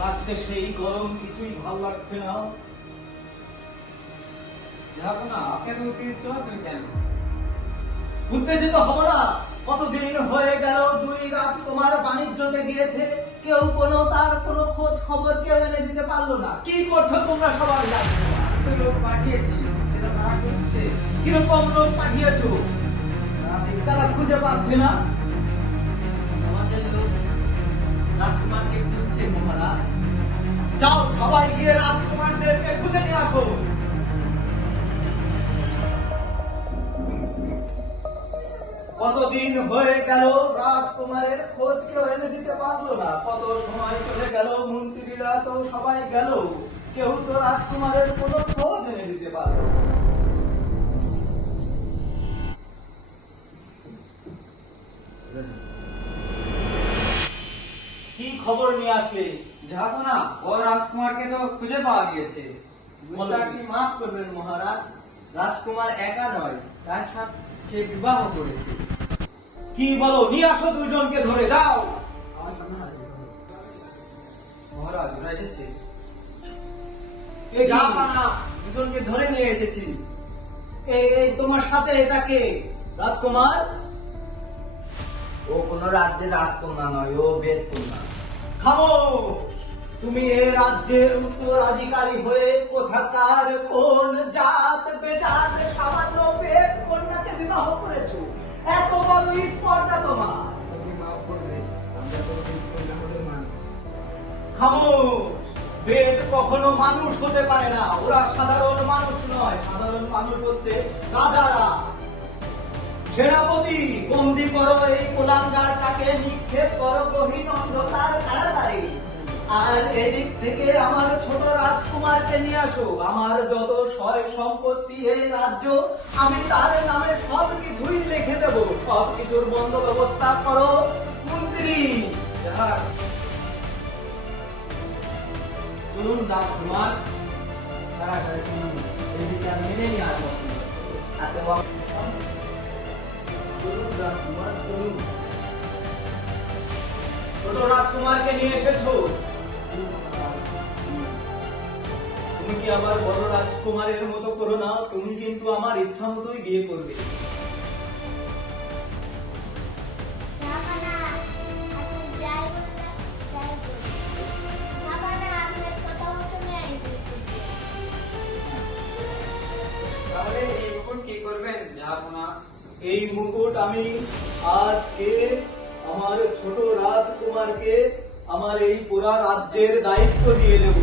লাগছে সেই গরম, কিছুই ভাল লাগছে না। যাবো না, কেন উত্তেজিত হবেন কেন? উত্তেজিত হব না? কতদিন হয়ে গেল দুই রাজকুমার বাণিজ্যতে গিয়েছে, কেউ তার কোনো খোঁজ খবর কেউ এনে দিতে পারলো না। কি করছো তোমরা সবাই? তো লোক পাঠিয়েছি, সেটা তারা করছে। কিরকম লোক পাঠিয়েছো? তারা খুঁজে পাচ্ছে না। আমাদের লোক রাজকুমারকে খুঁজছে মহারাজ। যাও সবাই গিয়ে রাজকুমারদেরকে খুঁজে নিয়ে আসো। কতদিন হয়ে গেল রাজকুমারের খোঁজ কেউ এনে দিতে পারলো না। কত সময় চলে গেল, মন্ত্রীরা তো সবাই গেল, কেউ তো রাজকুমারের কোনো খোঁজ এনে দিতে পারলো না। কি খবর নিয়ে আসলে? যাবো না, ও রাজকুমারকে তো খুঁজে পাওয়া গিয়েছে। বুঝলাটি মাফ করবেন মহারাজ, রাজকুমার একা নয়, তার সাথে সে বিবাহ করেছে। কি বলো? নিয়ে আসো দুইজনকে ধরে। যাও মহারাজ, ওরা এসেছে। এ কি? যাবো না, দুজনকে ধরে নিয়ে এসেছি। এই তোমার সাথে এটা কে? রাজকুমার? ও কোন রাজ্যের রাজকন্যা নয়, ও বেদ কন্যা। থামো! তুমি এ রাজ্যের উত্তরাধিকারী হয়ে কোথাকার কোন জাত বেজাত সামান্য পেট কন্যাকে বিবাহ করেছো? এত বড় স্পর্ধা তোমার! খামোশ! বেদ কখনো মানুষ হতে পারে না। ওরা সাধারণ মানুষ নয়, সাধারণ মানুষ হচ্ছে রাজারা। সেনাপতি, বন্দি করো এই কোলাঙ্গারটাকে, নিক্ষেপ করো গহীন অন্ধকার কারাগারে। আর এদিক থেকে আমার ছোট রাজকুমারকে নিয়ে আসো। আমার যত সয় সম্পত্তি এই রাজ্য, আমি তার নামে সবকিছুই লিখে দেব। সবকিছুর বন্ধ ব্যবস্থা করো মন্ত্রী। চলুন রাজকুমার, তাড়াতাড়ি চলুন, এদিকে আর মেনে নিয়ে আসবো। চলুন রাজকুমার, চলুন। ছোট রাজকুমারকে নিয়ে এসেছো? তুমি কি আমার বড় রাজকুমারের মতো করো না? তুমি কিন্তু আমার ইচ্ছা মতোই বিয়ে করবে। তাহলে এই মুকুট কি করবেন? যাবো না। এই মুকুট আমি আজকে আমার ছোট রাজকুমারকে আমার এই পুরা রাজ্যের দায়িত্ব দিয়ে দেব।